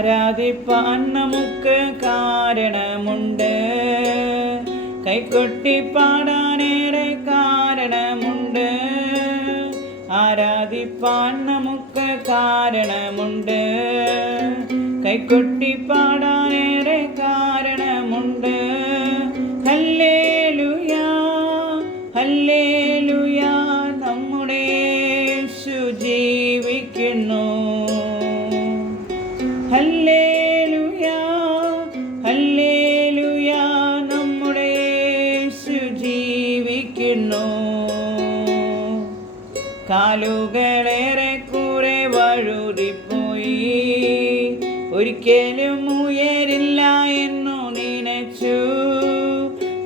ആരാധിപ്പാൻ നമുക്ക് കാരണമുണ്ട്, കൈകൊട്ടി പാടാനേറെ കാരണമുണ്ട്. ആരാധിപ്പാൻ നമുക്ക് കാരണമുണ്ട്, കൈകൊട്ടി പാടാനേറെ കാരണമുണ്ട്. ഹല്ലേലൂയാ ഹല്ലേലൂയാ, നമ്മുടെ യേശു ജീവിക്കുന്നു. ഹല്ലേലൂയാ ഹല്ലേലൂയാ, നമ്മുടെ യേശു ജീവിക്കുന്നു. കാലുകളേറെ കുറെ വഴുതിപ്പോയി, ഒരിക്കലും ഉയരില്ല എന്നു നനച്ചു.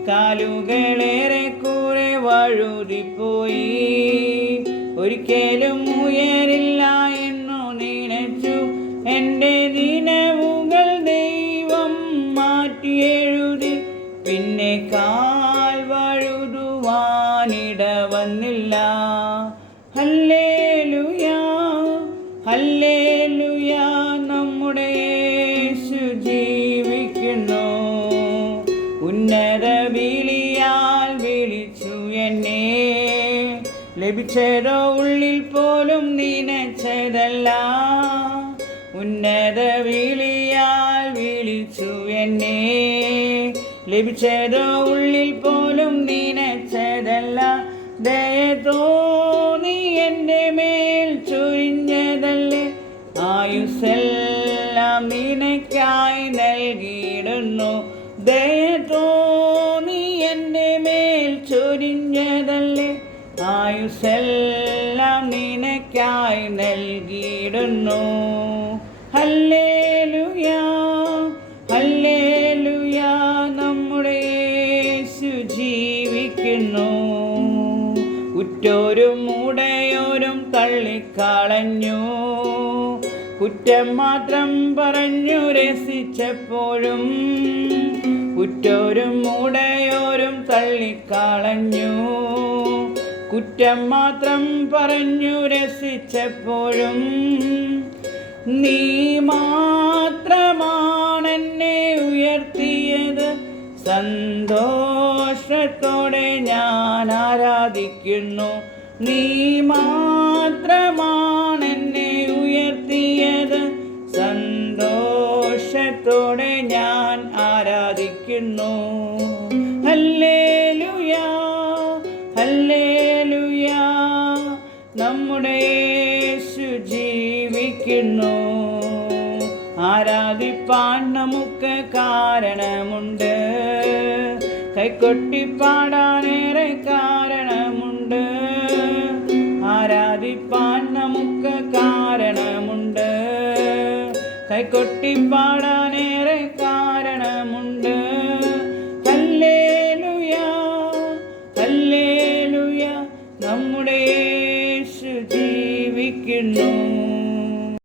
കാലുകളേറെ കുറെ വഴുതിപ്പോയി, ഒരിക്കലും ഉയരില്ല എന്നു നനച്ചു. എൻ്റെ ദിനവുകൾ ദൈവം മാറ്റി എഴുതി, പിന്നെ കാൽ വഴുതുവാനിട വന്നില്ല. ഹല്ലേലൂയാ ഹല്ലേലൂയാ, നമ്മുടെ യേശു ജീവിക്കുന്നു. ഉന്നത വിളിയാൽ വിളിച്ചു എന്നെ, ലഭിച്ചതോ ഉള്ളിൽ പോലും നനച്ചതല്ല. ഉന്നത വിളിയാൽ വിളിച്ചു എന്നെ, ലഭിച്ചതോ ഉള്ളിൽ പോലും നനച്ചതല്ല. ദയ തോന്നി എൻ്റെ മേൽ ചൊരിഞ്ഞതല്ലേ, ആയുസ്സെല്ലാം നിനക്കായി നൽകിയിടുന്നു. ദയ തോന്നി എൻ്റെ മേൽ ചൊരിഞ്ഞതല്ലേ, ആയുസ്സെല്ലാം നിനക്കായി നൽകിയിടുന്നു. ഹല്ലേലൂയാ ഹല്ലേലൂയാ, നമ്മുടെ യേശു ജീവിക്കുന്നു. ഉറ്റോരും ഉടയോരും തള്ളിക്കളഞ്ഞു, കുറ്റം മാത്രം പറഞ്ഞു രസിച്ചപ്പോഴും. ഉറ്റോരും ഉടയോരും തള്ളിക്കളഞ്ഞു, കുറ്റം മാത്രം പറഞ്ഞു രസിച്ചപ്പോഴും. നീ മാത്രമാണെന്നെ ഉയർത്തിയത്, സന്തോഷത്തോടെ ഞാൻ ആരാധിക്കുന്നു. നീ മാത്രമാണെന്നെ ഉയർത്തിയത്, സന്തോഷത്തോടെ ഞാൻ ആരാധിക്കുന്നു. ഹല്ലേലൂയാ ഹല്ലേലൂയാ, നമ്മുടെ യേശു ജീവിക്കുന്നു. ആരാധിപ്പാൻ നമുക്ക് കാരണമുണ്ട്, കൈകൊട്ടി പാടാനേറെ കാരണമുണ്ട്. ആരാധിപ്പാൻ നമുക്ക് കാരണമുണ്ട്, കൈകൊട്ടി പാടാനേറെ കാരണമുണ്ട്. ഹല്ലേലൂയാ ഹല്ലേലൂയാ, നമ്മുടെ യേശു ജീവിക്കുന്നു.